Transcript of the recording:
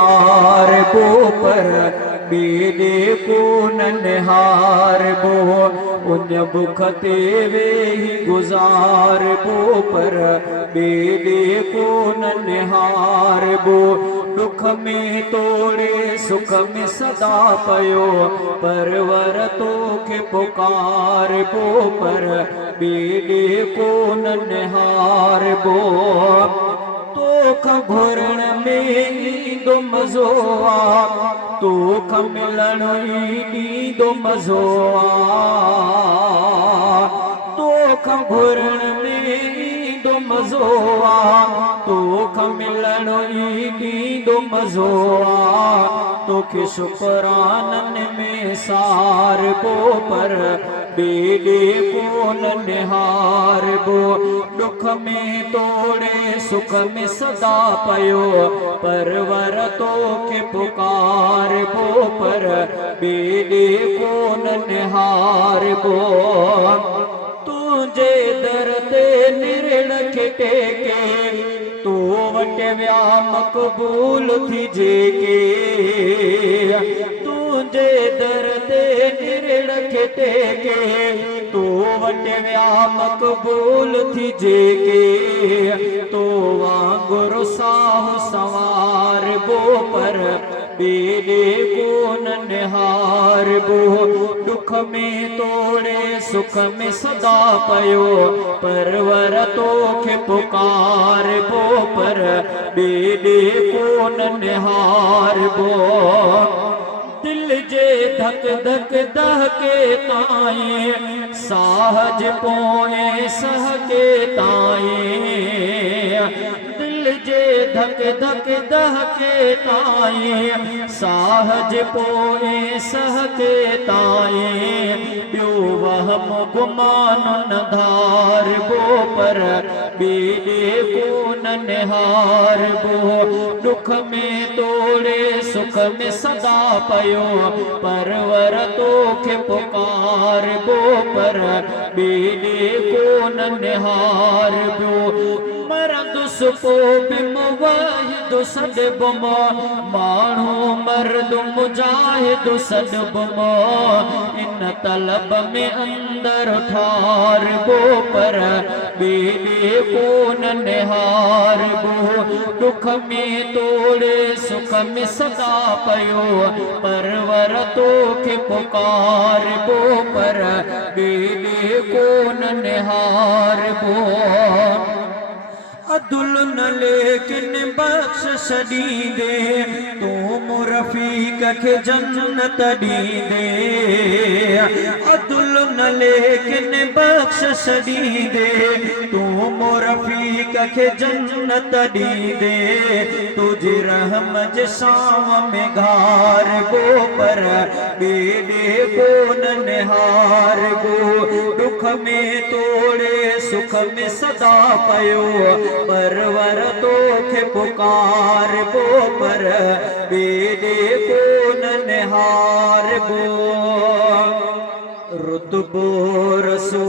हार बो पर बेदे को ननहार बो उन बुखते वे ही गुजार बो पर बेदे को ननहार बो दुख में तोड़े सुख में सदा पयो परवर तो के पुकार बो पर बेदे को ननहार बो तोख घुरण में ईंदो मज़ो आ तोख मिलण ईंदो मज़ो आ तोख घुरण में ईंदो मज़ो आ तोख मिलण ईंदो मज़ो आ तोखे शुक्राननि में सार बो पर बेदे को ननहार बो दुख में तोड़े सुख में सदा पयो परवर तोखे पुकार बो पर बेदे को ननहार बो तुझे दर ते निरण खे टेके तू वट व्या मक़बूल थी जेके तुझे दर ते निरण खे टेके तू वट व्या मक़बूल थी जेके तो वांगुरु साहु सवार बो पर बेदे को ननहार बो दुख में तोड़े सुख में सदा पयो परवर तोखे पुकार बो पर बेदे को ननहार बो दिल जे धक धक दहके ताईं साहज पोए सहके ताईं दिल जे धक धक दहके ताईं साहज पोए सहके ताईं ॿियो वहम गुमान न धार बो पर बेदे को ननहार बो दुख में तोड़े सुख में सदा पयो परवर तोखे पुकार बो पर बेदे को ननहार बो मरद सुपो बिम वाहिद सॾ मो माण्हू मर्द मुजाहिद सॾ मो इन तलब में अंदर ठार बो पर बेदे को ननहार बो दुख में तोड़े सुख में सदा पयो परवर तोखे पुकार बो पर बेदे को ननहार बो अदुल न लेकिन बख्श छॾींदे तूं रफ़ीक खे जन्नत ॾींदे अदुल न लेकिन बख्श छॾींदे तूं रफ़ीक खे जन्नत ॾींदे तुझी रहम जे साम में घार बो पर बेदे को ननहार बो दुख में तोड़े सुख में सदा पयो परवर तोखे पुकार बो पर बेदे को ननहार बो रुतबो रसूल